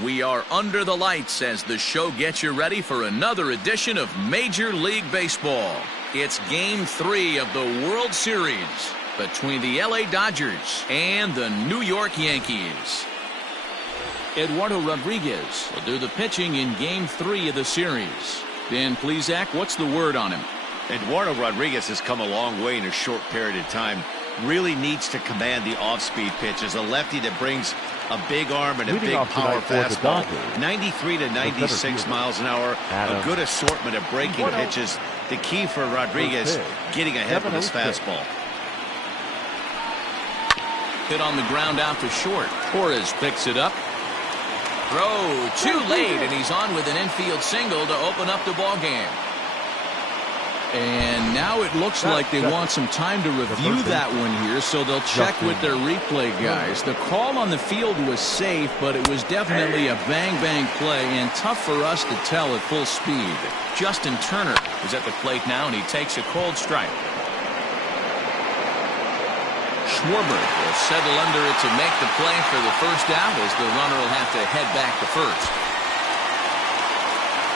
We are under the lights as the show gets you ready for another edition of Major League Baseball. It's Game 3 of the World Series between the LA Dodgers and the New York Yankees. Eduardo Rodriguez will do the pitching in Game 3 of the series. Dan Plesac, what's the word on him? Eduardo Rodriguez has come a long way in a short period of time. Really needs to command the off-speed pitch as a lefty that brings a big arm and a big power fastball. 93 to 96 miles an hour. A good assortment of breaking pitches. The key for Rodriguez, getting ahead with his fastball. Hit on the ground out to short. Torres picks it up. Throw too late, and he's on with an infield single to open up the ball game. And now it looks like they want some time to review that one here, so they'll check with their replay guys. The call on the field was safe, but it was definitely a bang-bang play and tough for us to tell at full speed. Justin Turner is at the plate now, and he takes a cold strike. Schwarber will settle under it to make the play for the first out, as the runner will have to head back to first.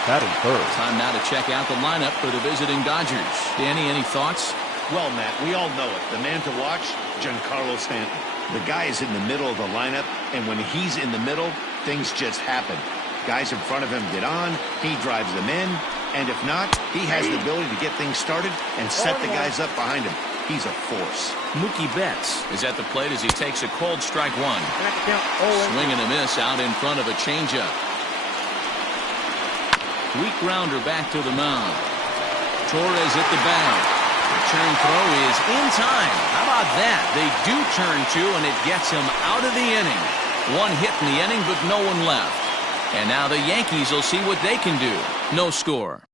Batting third. Time now to check out the lineup for the visiting Dodgers. Danny, any thoughts? Well, Matt, we all know it. The man to watch, Giancarlo Stanton. The guy is in the middle of the lineup, and when he's in the middle, things just happen. Guys in front of him get on, he drives them in, and if not, he has the ability to get things started and set the guys up behind him. He's a force. Mookie Betts is at the plate as he takes a cold strike one. Swing and a miss out in front of a changeup. Weak grounder back to the mound. Torres at the bag. Return throw is in time. How about that? They do turn two, and it gets him out of the inning. One hit in the inning, but no one left. And now the Yankees will see what they can do. No score.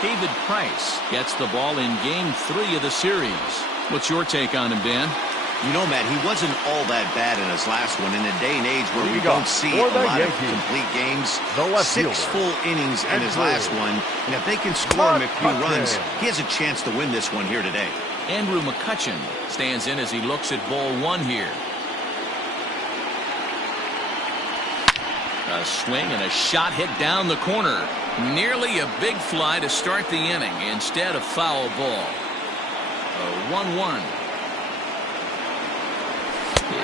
David Price gets the ball in Game 3 of the series. What's your take on him, Dan? You know, Matt, he wasn't all that bad in his last one. In a day and age where we don't see a lot of complete games, 6 full innings in his last one. And if they can score him a few runs, he has a chance to win this one here today. Andrew McCutchen stands in as he looks at ball one here. A swing and a shot hit down the corner. Nearly a big fly to start the inning instead of foul ball. A 1-1.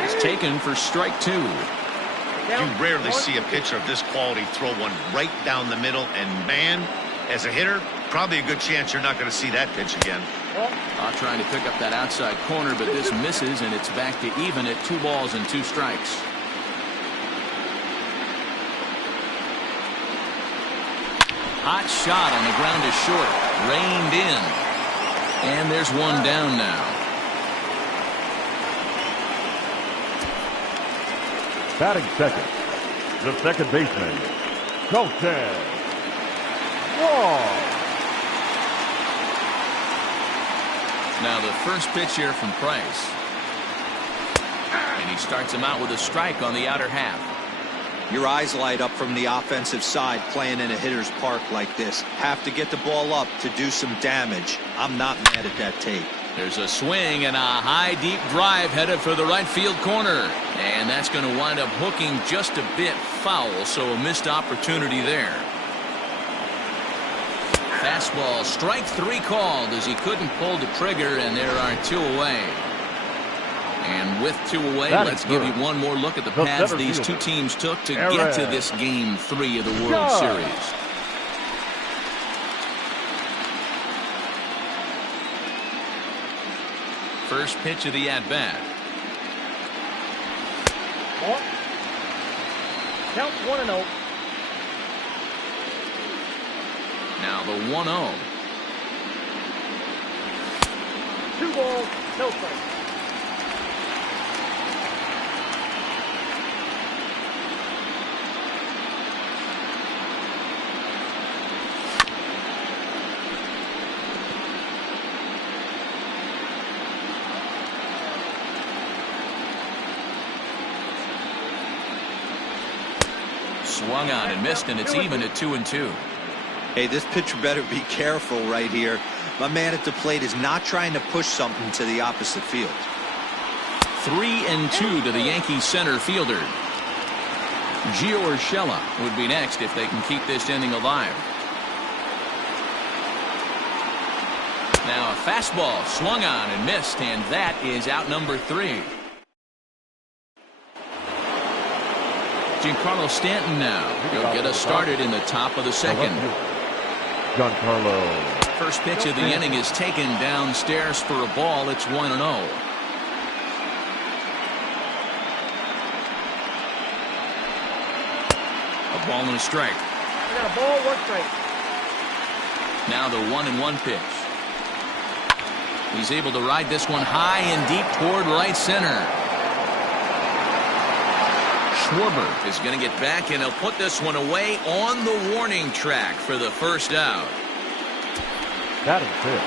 Is taken for strike two. You rarely see a pitcher of this quality throw one right down the middle, and man, as a hitter, probably a good chance you're not going to see that pitch again. Trying to pick up that outside corner, but this misses, and it's back to even at 2 balls and 2 strikes. Hot shot on the ground is short. Reined in. And there's one down now. Batting second, the second baseman, Colton Wong. Now the first pitch here from Price. And he starts him out with a strike on the outer half. Your eyes light up from the offensive side playing in a hitter's park like this. Have to get the ball up to do some damage. I'm not mad at that take. There's a swing and a high deep drive headed for the right field corner. And that's going to wind up hooking just a bit foul, so a missed opportunity there. Fastball, strike 3 called as he couldn't pull the trigger, and there are 2 away. And with 2 away, let's give you one more look at the paths these two teams took to get to this Game 3 of the World Series. First pitch of the at-bat. Count 1-0. Now the 1-0. 2 balls, no strikes. Swung on and missed, and it's even at 2-2. Hey, this pitcher better be careful right here. My man at the plate is not trying to push something to the opposite field. 3-2 to the Yankees center fielder. Gio Urshela would be next if they can keep this inning alive. Now a fastball swung on and missed, and that is out number 3. Giancarlo Stanton now. He'll get us started in the top of the second. Giancarlo. First pitch of the inning is taken downstairs for a ball. It's 1-0. A ball and a strike. We got a ball, 1 strike. Now the 1-1 pitch. He's able to ride this one high and deep toward right center. Schwarber is going to get back, and he'll put this one away on the warning track for the first out. Batting fifth.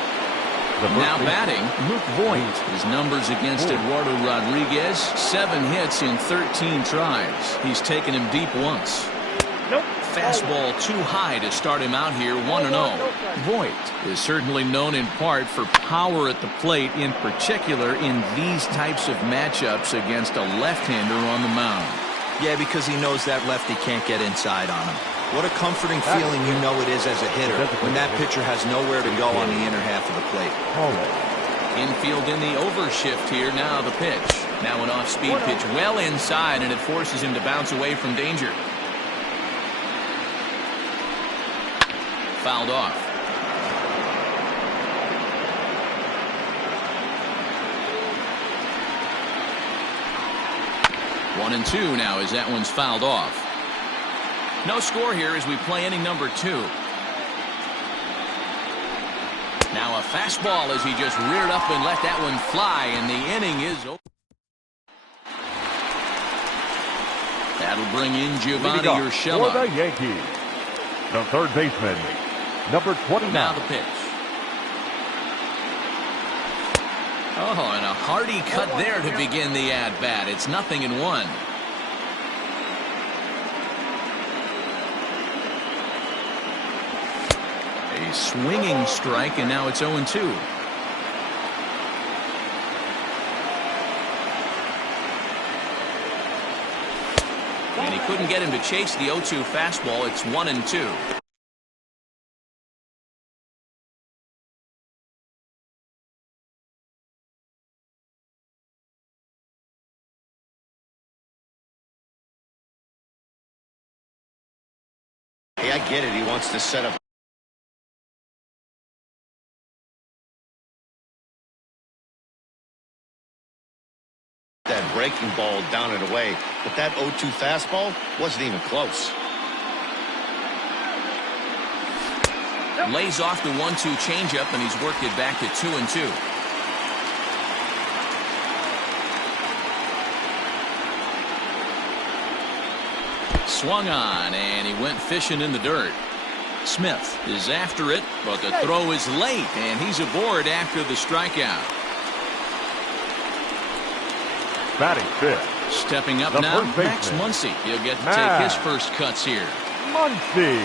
Now batting, Luke Voigt. His numbers against Eduardo Rodriguez, 7 hits in 13 tries. He's taken him deep once. Nope. Fastball too high to start him out here, 1-0. Voigt is certainly known in part for power at the plate, in particular in these types of matchups against a left-hander on the mound. Yeah, because he knows that lefty can't get inside on him. What a comforting feeling you know it is as a hitter when that pitcher has nowhere to go on the inner half of the plate. Infield in the overshift here. Now the pitch. Now an off-speed pitch well inside, and it forces him to bounce away from danger. Fouled off. One and two now as that one's fouled off. No score here as we play inning number 2. Now a fastball as he just reared up and let that one fly, and the inning is over. That'll bring in Giovanni Urshela. For the Yankees, the third baseman, number 29. Now the pitch. Oh, and a hearty cut there to begin the at-bat. It's 0-1. A swinging strike, and now it's 0-2. And he couldn't get him to chase the 0-2 fastball. It's 1-2. Hey, I get it. He wants to set up that breaking ball down and away, but that 0-2 fastball wasn't even close. Lays off the 1-2 changeup, and he's worked it back to 2-2. Swung on, and he went fishing in the dirt. Smith is after it, but the throw is late, and he's aboard after the strikeout. Batting fifth. Stepping up now, Max Muncy. He'll get to take his first cuts here. Muncy.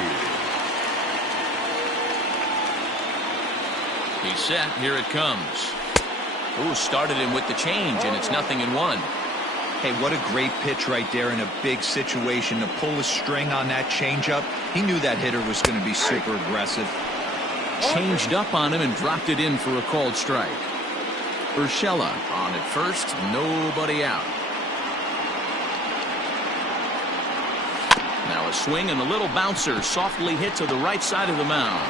He's set. Here it comes. Ooh, started him with the change, and it's 0-1. Hey, what a great pitch right there in a big situation to pull a string on that changeup. He knew that hitter was going to be super aggressive. Changed up on him and dropped it in for a called strike. Urshela on at first, nobody out. Now a swing and a little bouncer softly hit to the right side of the mound.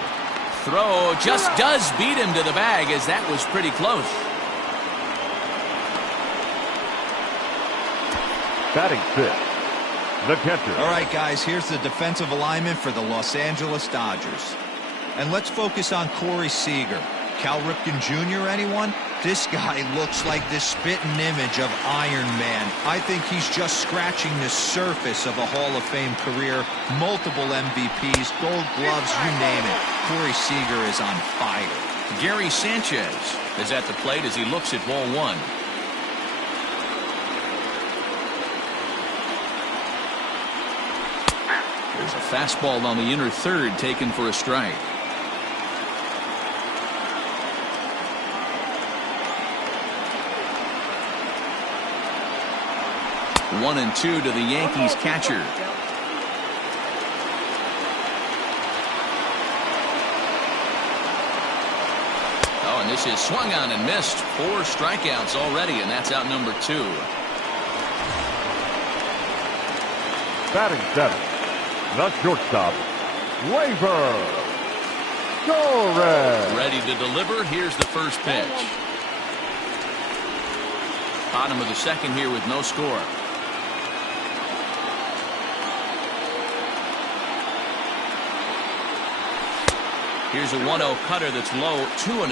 Throw just does beat him to the bag, as that was pretty close. Batting fifth, the catcher. All right, guys, here's the defensive alignment for the Los Angeles Dodgers. And let's focus on Corey Seager. Cal Ripken Jr., anyone? This guy looks like the spitting image of Iron Man. I think he's just scratching the surface of a Hall of Fame career. Multiple MVPs, Gold Gloves, you name it. Corey Seager is on fire. Gary Sanchez is at the plate as he looks at ball 1. There's a fastball on the inner third taken for a strike. 1-2 to the Yankees catcher. Oh, and this is swung on and missed. 4 strikeouts already, and that's out number 2. Batting 7, the shortstop, Gleyber Torres. Ready to deliver. Here's the first pitch. Bottom of the second here with no score. Here's a 1-0 cutter that's low, 2-0.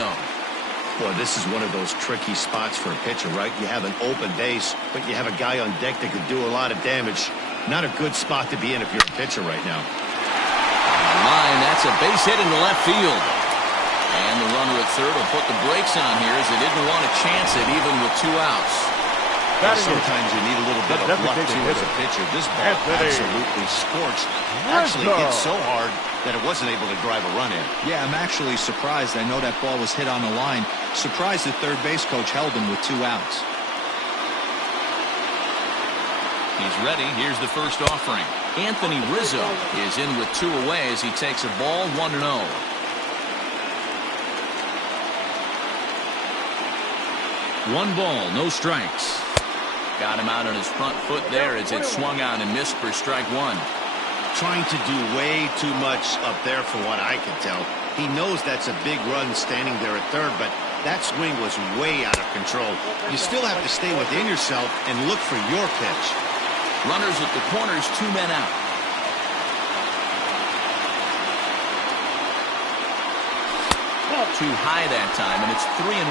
Boy, this is one of those tricky spots for a pitcher, right? You have an open base, but you have a guy on deck that could do a lot of damage. Not a good spot to be in if you're a pitcher right now. Line, that's a base hit into left field. And the runner at third will put the brakes on here as they didn't want to chance it even with 2 outs. Sometimes you need a little bit of luck too as a pitcher. This ball absolutely scorched. Actually hit so hard that it wasn't able to drive a run in. Yeah, I'm actually surprised. I know that ball was hit on the line. Surprised the third base coach held him with 2 outs. He's ready. Here's the first offering. Anthony Rizzo is in with 2 away as he takes a ball, 1-0. 1 ball, no strikes. Got him out on his front foot there as it swung on and missed for strike 1. Trying to do way too much up there for what I can tell. He knows that's a big run standing there at third, but that swing was way out of control. You still have to stay within yourself and look for your pitch. Runners at the corners, 2 men out. Too high that time, and it's 3-1.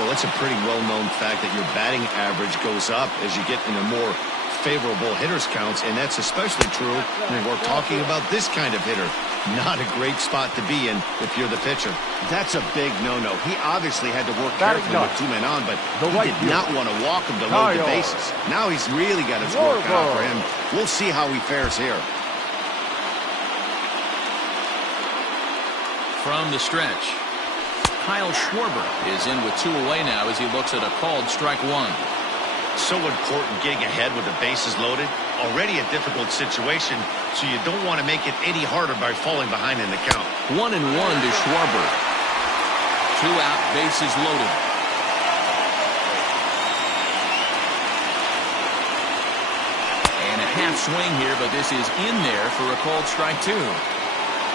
Well, it's a pretty well-known fact that your batting average goes up as you get into more favorable hitters counts, and that's especially true when we're talking about this kind of hitter. Not a great spot to be in if you're the pitcher. That's a big no-no. He obviously had to work carefully with 2 men on, but he did not want to walk him to load the bases. Now he's really got his work out for him. We'll see how he fares here. From the stretch, Kyle Schwarber is in with 2 away now as he looks at a called strike 1. So important getting ahead with the bases loaded. Already a difficult situation, so you don't want to make it any harder by falling behind in the count. 1-1 to Schwarber. 2 out, bases loaded. And a half swing here, but this is in there for a called strike 2.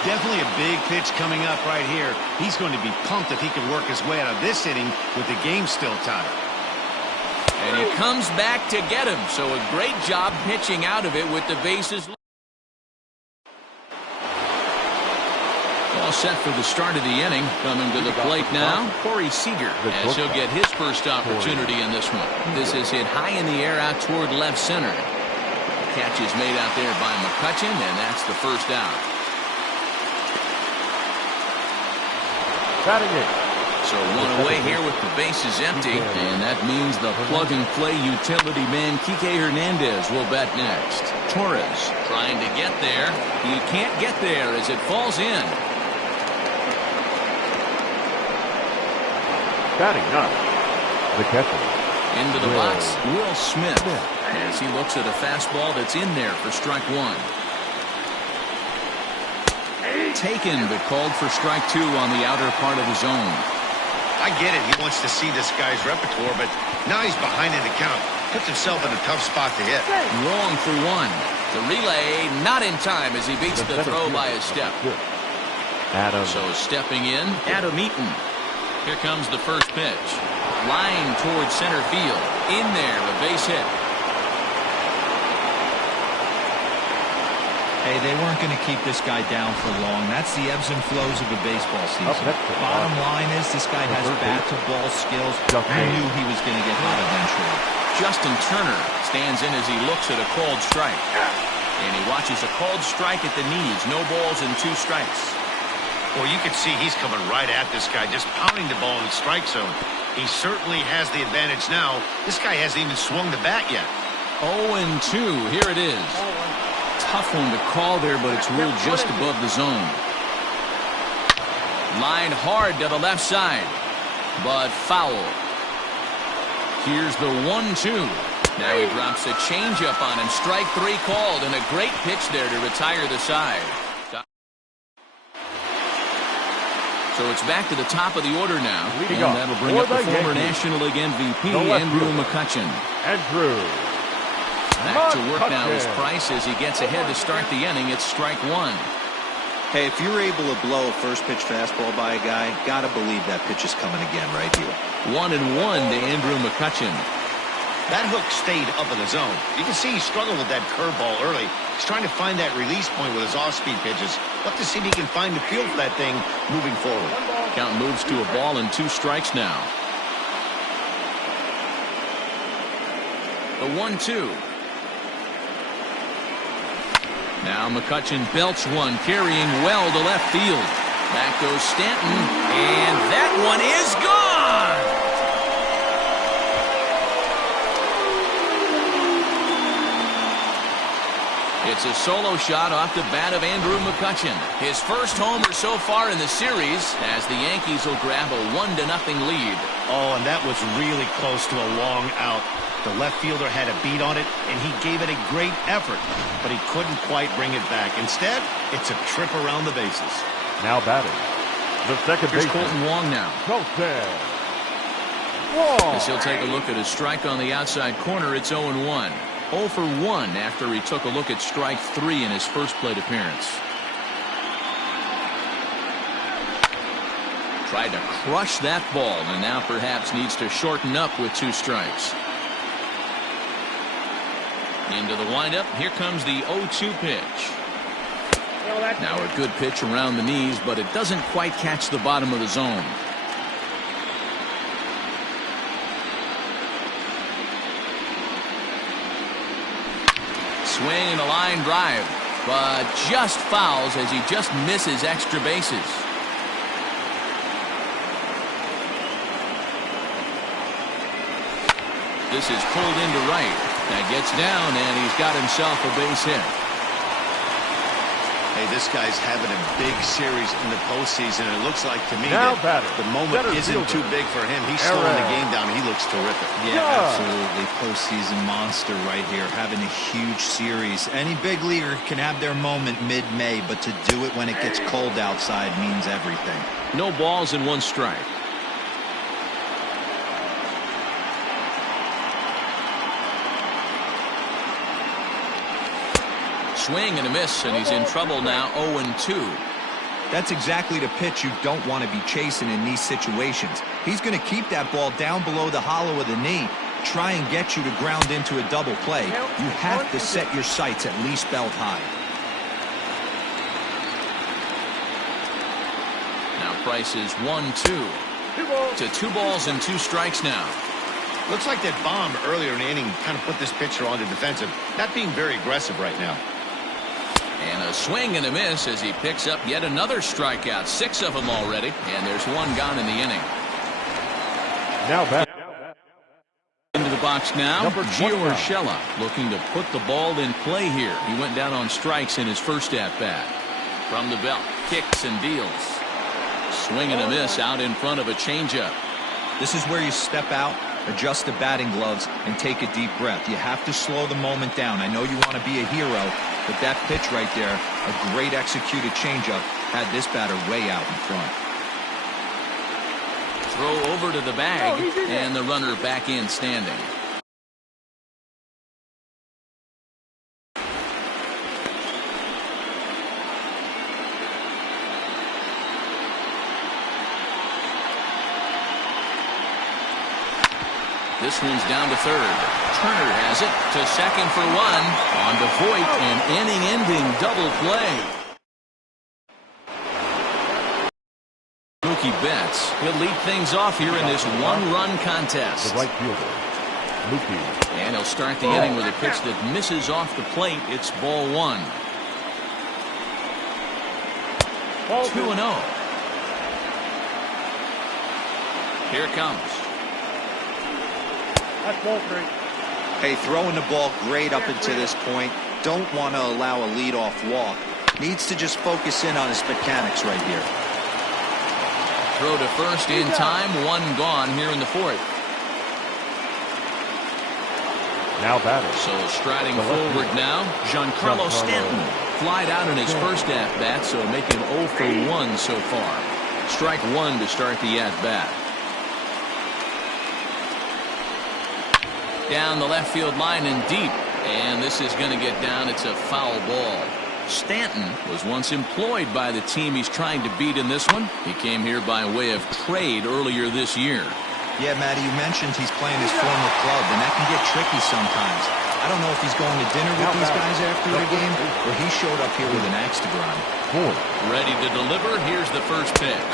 Definitely a big pitch coming up right here. He's going to be pumped if he can work his way out of this inning with the game still tied. And he comes back to get him. So a great job pitching out of it with the bases. All set for the start of the inning. Coming to the plate now, Corey Seager, as he'll get his first opportunity in this one. This is hit high in the air out toward left center. The catch is made out there by McCutchen, and that's the first out. Batting 8. So 1 away here with the bases empty, and that means the plug-and-play utility man Kike Hernandez will bat next. Torres trying to get there. He can't get there as it falls in. Batting 9. The catcher. Into the box, Will Smith, as he looks at a fastball that's in there for strike 1. Taken, but called for strike 2 on the outer part of the zone. I get it. He wants to see this guy's repertoire, but now he's behind in the count. Puts himself in a tough spot to hit. Wrong for 1. The relay not in time as he beats the throw by a step. So stepping in, Adam Eaton. Here comes the first pitch. Line towards center field. In there, a base hit. Hey, they weren't going to keep this guy down for long. That's the ebbs and flows of a baseball season. Bottom line is this guy has bat-to-ball skills. I knew he was going to get hot eventually. Justin Turner stands in as he looks at a called strike. And he watches a called strike at the knees. No balls and 2 strikes. Well, you can see he's coming right at this guy, just pounding the ball in the strike zone. He certainly has the advantage now. This guy hasn't even swung the bat yet. 0-2. Here it is. Tough one to call there, but it's ruled just above the zone. Line hard to the left side, but foul. Here's the 1-2. Now he drops a changeup on him. Strike 3 called, and a great pitch there to retire the side. So it's back to the top of the order now. And that'll bring up the former National League MVP, Andrew McCutchen. Andrew. Back to work now is Price as he gets ahead to start the inning. It's strike 1. Hey, if you're able to blow a first pitch fastball by a guy, gotta believe that pitch is coming again right here. 1-1 to Andrew McCutchen. That hook stayed up in the zone. You can see he struggled with that curveball early. He's trying to find that release point with his off-speed pitches. We'll have to see if he can find the feel for that thing moving forward. Count moves to a ball and 2 strikes now. The 1-2. Now McCutchen belts one, carrying well to left field. Back goes Stanton, and that one is gone! It's a solo shot off the bat of Andrew McCutchen. His first homer so far in the series as the Yankees will grab a 1-0 lead. Oh, and that was really close to a long out. The left fielder had a beat on it, and he gave it a great effort, but he couldn't quite bring it back. Instead, it's a trip around the bases. Now batting, the second baseman. Here's Colton Wong now. As he'll take a look at a strike on the outside corner, it's 0-1. 0 for 1 after he took a look at strike 3 in his first plate appearance. Tried to crush that ball and now perhaps needs to shorten up with 2 strikes. Into the windup. Here comes the 0-2 pitch. Now a good pitch around the knees, but it doesn't quite catch the bottom of the zone. Swing and a line drive, but just fouls as he just misses extra bases. This is pulled into right. That gets down, and he's got himself a base hit. Hey, this guy's having a big series in the postseason. It looks like to me now that the moment isn't too big for him. He's slowing the game down. He looks terrific. Yeah, absolutely. Postseason monster right here, having a huge series. Any big leaguer can have their moment mid-May, but to do it when it gets cold outside means everything. No balls and 1 strike. Swing and a miss, and he's in trouble now. 0-2. That's exactly the pitch you don't want to be chasing in these situations. He's going to keep that ball down below the hollow of the knee, try and get you to ground into a double play. You have to set your sights at least belt high. Now Price is 1-2 to 2 balls and 2 strikes now. Looks like that bomb earlier in the inning kind of put this pitcher on the defensive, not being very aggressive right now. And a swing and a miss as he picks up yet another strikeout. 6 of them already, and there's 1 gone in the inning. Now back into the box now. Gio Urshela looking to put the ball in play here. He went down on strikes in his first at bat. From the belt, kicks and deals. Swing and a miss out in front of a changeup. This is where you step out, adjust the batting gloves, and take a deep breath. You have to slow the moment down. I know you want to be a hero, but that pitch right there, a great executed changeup, had this batter way out in front. Throw over to the bag, and the runner back in standing. This one's down to third. Turner has it to second for 1. On to Voit, an inning-ending double play. Mookie Betts, he'll lead things off here in this 1-run contest. The right fielder, Mookie. And he'll start the inning with a pitch that misses off the plate. It's ball 1. 2-0. Here it comes. That's ball 3. Hey, throwing the ball great up until this point. Don't want to allow a leadoff walk. Needs to just focus in on his mechanics right here. Throw to first in time. 1 gone here in the 4th. Now batting. So striding forward now, Giancarlo Stanton. Flied out in his first at-bat, so making 0 for 1 so far. Strike one to start the at-bat. Down the left field line and deep. And this is going to get down. It's a foul ball. Stanton was once employed by the team he's trying to beat in this one. He came here by way of trade earlier this year. Yeah, Matty, you mentioned he's playing his former club, and that can get tricky sometimes. I don't know if he's going to dinner with these guys after the game, or he showed up here with an axe to grind. Ready to deliver. Here's the first pitch.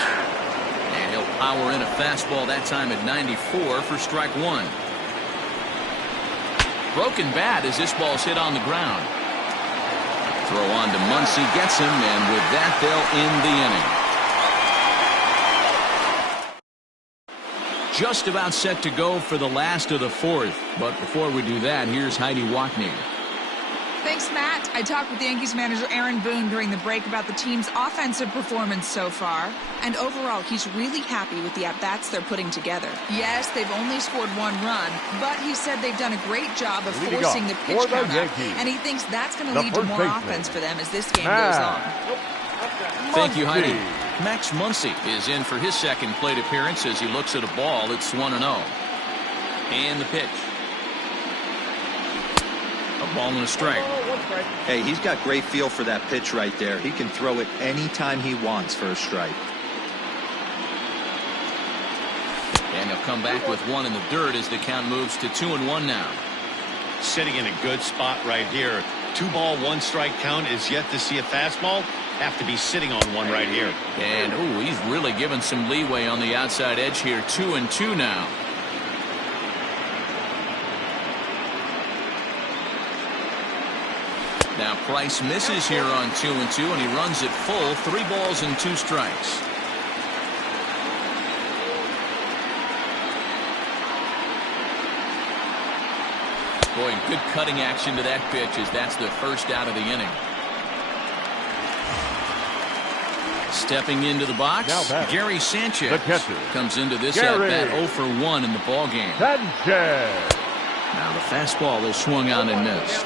And he'll power in a fastball that time at 94 for strike one. Broken bat as this ball's hit on the ground. Throw on to Muncy, gets him, and with that they'll end the inning. Just about set to go for the last of the fourth. But before we do that, here's Heidi Watney. Thanks, Matt. I talked with Yankees manager Aaron Boone during the break about the team's offensive performance so far. And overall, he's really happy with the at-bats they're putting together. Yes, they've only scored 1 run, but he said they've done a great job of forcing the pitch count up, and he thinks that's going to lead to more offense for them as this game goes on. Thank you, Heidi. Max Muncy is in for his second plate appearance as he looks at a ball. It's 1-0. And the pitch. A ball and a strike. Hey, he's got great feel for that pitch right there. He can throw it anytime he wants for a strike. And he'll come back with 1 in the dirt as the count moves to 2-1 now. Sitting in a good spot right here. 2 ball, 1 strike count is yet to see a fastball. Have to be sitting on 1 right here. And, ooh, he's really given some leeway on the outside edge here. 2-2 now. Now Price misses here on 2-2, and he runs it full. 3 balls and 2 strikes. Boy, good cutting action to that pitch as that's the first out of the inning. Stepping into the box, Gary Sanchez comes into this at-bat 0 for 1 in the ballgame. Now the fastball is swung on and missed.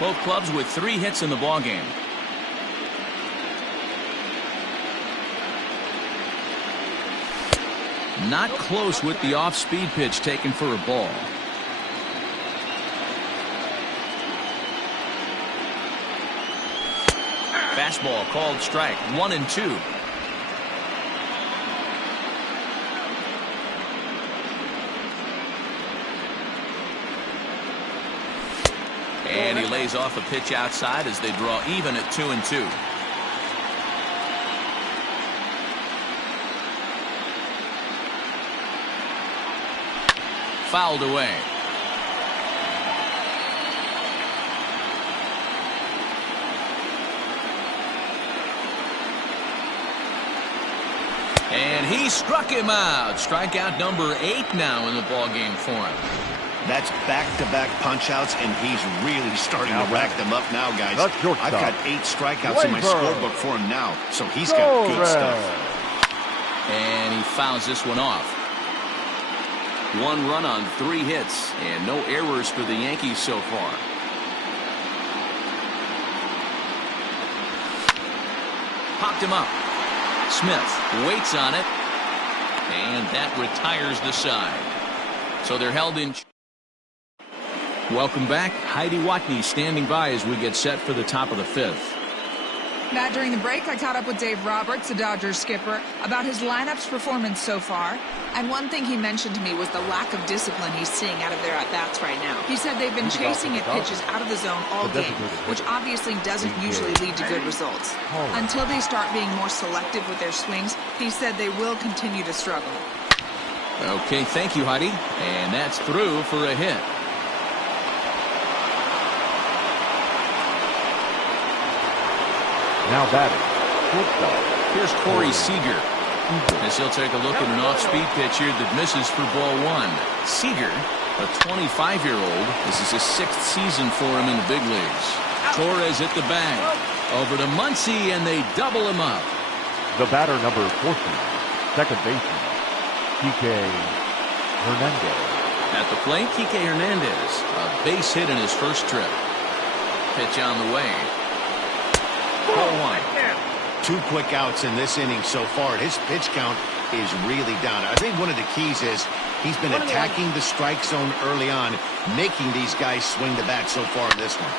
Both clubs with 3 hits in the ballgame. Not close with the off-speed pitch taken for a ball. Fastball called strike. 1-2. And he lays off a pitch outside as they draw even at 2-2. Fouled away. And he struck him out. Strikeout number 8 now in the ballgame for him. That's back-to-back punch-outs, and he's really starting to rack them up now, guys. I've got 8 strikeouts in my scorebook for him now, so he's got good stuff. And he fouls this one off. 1 run on 3 hits, and no errors for the Yankees so far. Popped him up. Smith waits on it, and that retires the side. So they're held in. Welcome back. Heidi Watney standing by as we get set for the top of the 5th. Matt, during the break, I caught up with Dave Roberts, the Dodgers skipper, about his lineup's performance so far. And one thing he mentioned to me was the lack of discipline he's seeing out of their at-bats right now. He said they've been chasing at pitches out of the zone all game, which obviously doesn't usually lead to good results. Until they start being more selective with their swings, he said they will continue to struggle. Okay, thank you, Heidi. And that's through for a hit. Now batting. Here's Corey Seager. As he'll take a look at an off-speed pitch here that misses for ball 1. Seager, a 25-year-old. This is his 6th season for him in the big leagues. Torres hit the bag. Over to Muncy, and they double him up. The batter, number 14, second baseman, P.K. Hernandez. At the plate, Kike Hernandez. A base hit in his first trip. Pitch on the way. Ball one. 2 quick outs in this inning so far. His pitch count is really down. I think one of the keys is he's been attacking the strike zone early on, making these guys swing the bat so far in this one.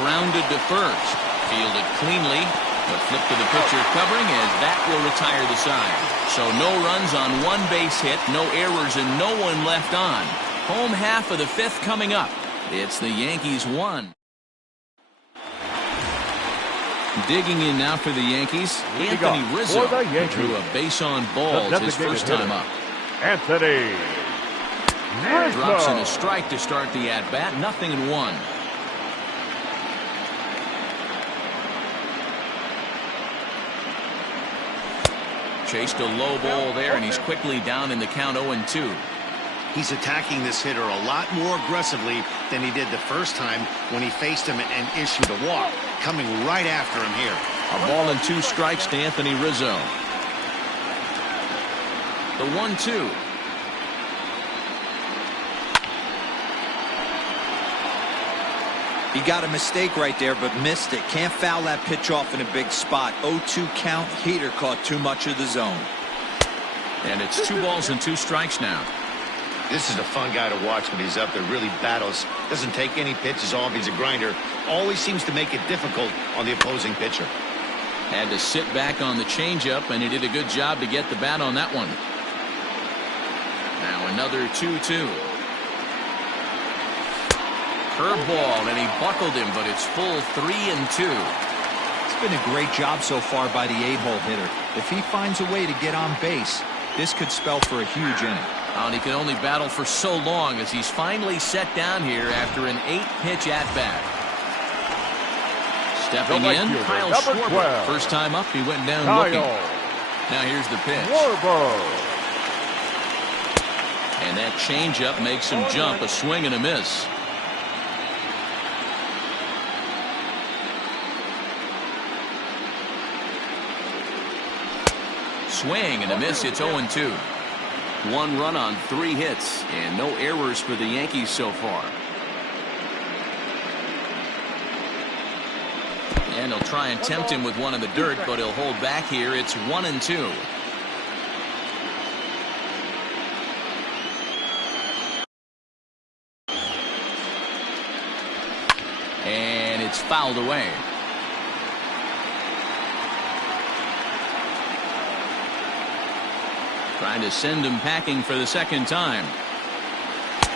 Grounded to first. Fielded cleanly. The flip to the pitcher covering as that will retire the side. So no runs on 1 base hit, no errors, and no one left on. Home half of the 5th coming up. It's the Yankees 1. Digging in now for the Yankees, Anthony Rizzo drew a base on balls his first time up. Anthony Rizzo drops in a strike to start the at-bat, 0-1. Chased a low ball there, and he's quickly down in the count 0-2. He's attacking this hitter a lot more aggressively than he did the first time when he faced him and issued a walk, coming right after him here. A ball and 2 strikes to Anthony Rizzo. The 1-2. He got a mistake right there, but missed it. Can't foul that pitch off in a big spot. 0-2 count. Heater caught too much of the zone. And it's 2 balls and 2 strikes now. This is a fun guy to watch when he's up there. Really battles. Doesn't take any pitches off. He's a grinder. Always seems to make it difficult on the opposing pitcher. Had to sit back on the changeup, and he did a good job to get the bat on that one. Now another 2-2. Curveball, and he buckled him, but it's full 3-2. It's been a great job so far by the 8-hole hitter. If he finds a way to get on base, this could spell for a huge inning. And he can only battle for so long as he's finally set down here after an 8-pitch at-bat. Stepping in, Kyle Schwarber. First time up, he went down looking. Now here's the pitch. And that changeup makes him jump, a swing and a miss. Swing and a miss. It's 0-2. 1 run on 3 hits and no errors for the Yankees so far. And he'll try and tempt him with one in the dirt, but he'll hold back here. It's 1-2. And it's fouled away. Trying to send him packing for the second time.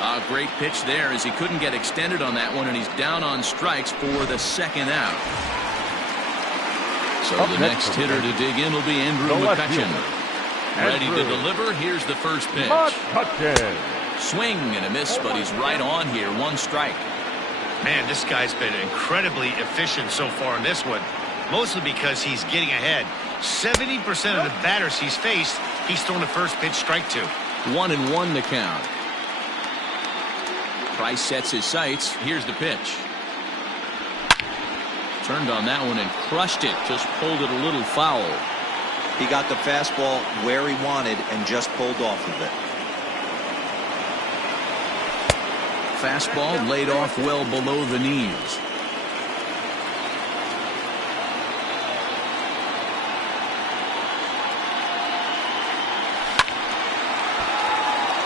A great pitch there as he couldn't get extended on that one, and he's down on strikes for the 2nd out. So the next hitter to dig in will be Andrew McCutchen. Ready to deliver. Here's the first pitch. Swing and a miss, but he's right on here. 1 strike. Man, this guy's been incredibly efficient so far in this one, mostly because he's getting ahead. 70% of the batters he's faced, he's thrown the first pitch strike to. 1-1 the count. Price sets his sights. Here's the pitch. Turned on that one and crushed it. Just pulled it a little foul. He got the fastball where he wanted and just pulled off of it. Fastball laid off well below the knees.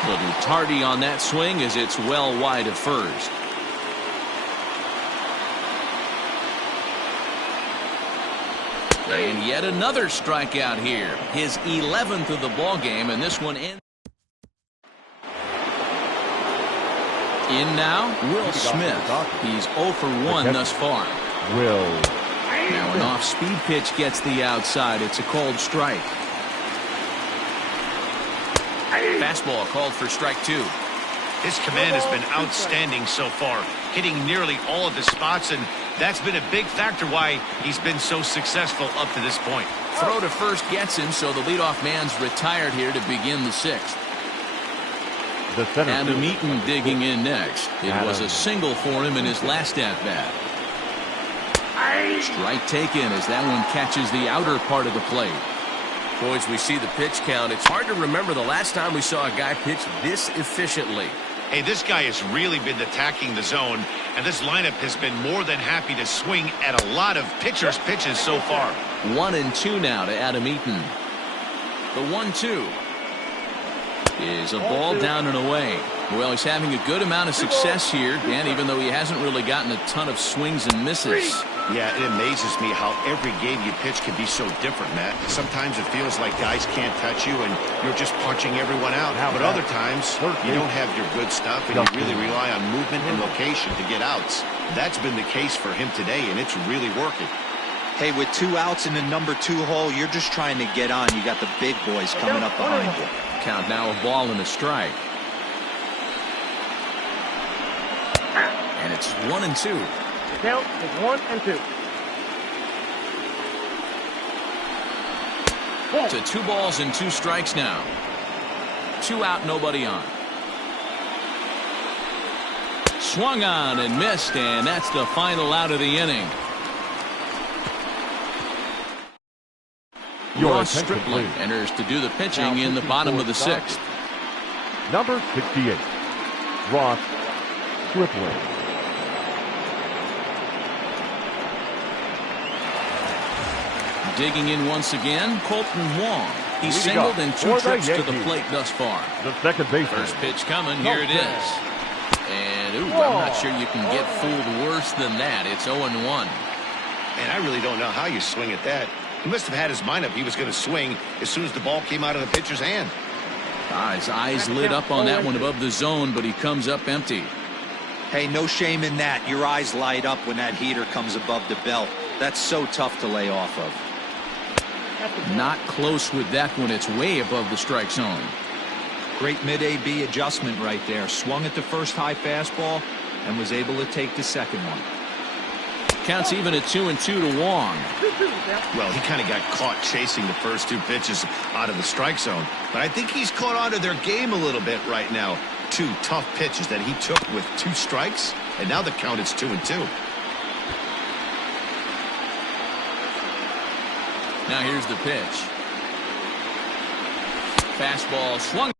Little tardy on that swing as it's well wide of first. And yet another strikeout here. His 11th of the ball game, and this one ends. In now, Will Smith. He's 0 for 1 thus far. Now an off-speed pitch gets the outside. It's a called strike. Fastball called for strike 2. His command has been outstanding so far, hitting nearly all of the spots, and that's been a big factor why he's been so successful up to this point. Throw to first gets him, so the leadoff man's retired here to begin the 6th. Adam Eaton digging in next. It was a single for him in his last at-bat. Strike taken as that one catches the outer part of the plate. Boys, we see the pitch count. It's hard to remember the last time we saw a guy pitch this efficiently. Hey, this guy has really been attacking the zone, and this lineup has been more than happy to swing at a lot of pitchers' pitches so far. 1-2 now to Adam Eaton. The 1-2 is a ball down and away. Well, he's having a good amount of success here, Dan, even though he hasn't really gotten a ton of swings and misses. Yeah, it amazes me how every game you pitch can be so different, Matt. Sometimes it feels like guys can't touch you and you're just punching everyone out. But other times, you don't have your good stuff and you really rely on movement and location to get outs. That's been the case for him today, and it's really working. Hey, with 2 outs in the number 2 hole, you're just trying to get on. You got the big boys coming up behind you. Count now, a ball and a strike. And it's 1-2. The count is 1-2. To 2 balls and 2 strikes now. 2 out, nobody on. Swung on and missed, and that's the final out of the inning. Ross Stripling enters to do the pitching in the bottom of the 6th. Number 68, Ross Stripling. Digging in once again, Colton Wong. He's singled in 2 trips to the plate thus far. The second baseman. First pitch coming. Here it is. And, ooh, I'm not sure you can get fooled worse than that. It's 0-1. And I really don't know how you swing at that. He must have had his mind up he was going to swing as soon as the ball came out of the pitcher's hand. His eyes lit up on that one above the zone, but he comes up empty. Hey, no shame in that. Your eyes light up when that heater comes above the belt. That's so tough to lay off of. Not close with that one. It's way above the strike zone. Great mid-AB adjustment right there. Swung at the first high fastball and was able to take the second one. Counts even at 2-2 to Wong. Well, he kind of got caught chasing the first 2 pitches out of the strike zone. But I think he's caught on to their game a little bit right now. 2 tough pitches that he took with 2 strikes, and now the count is 2-2. Now here's the pitch. Fastball swung.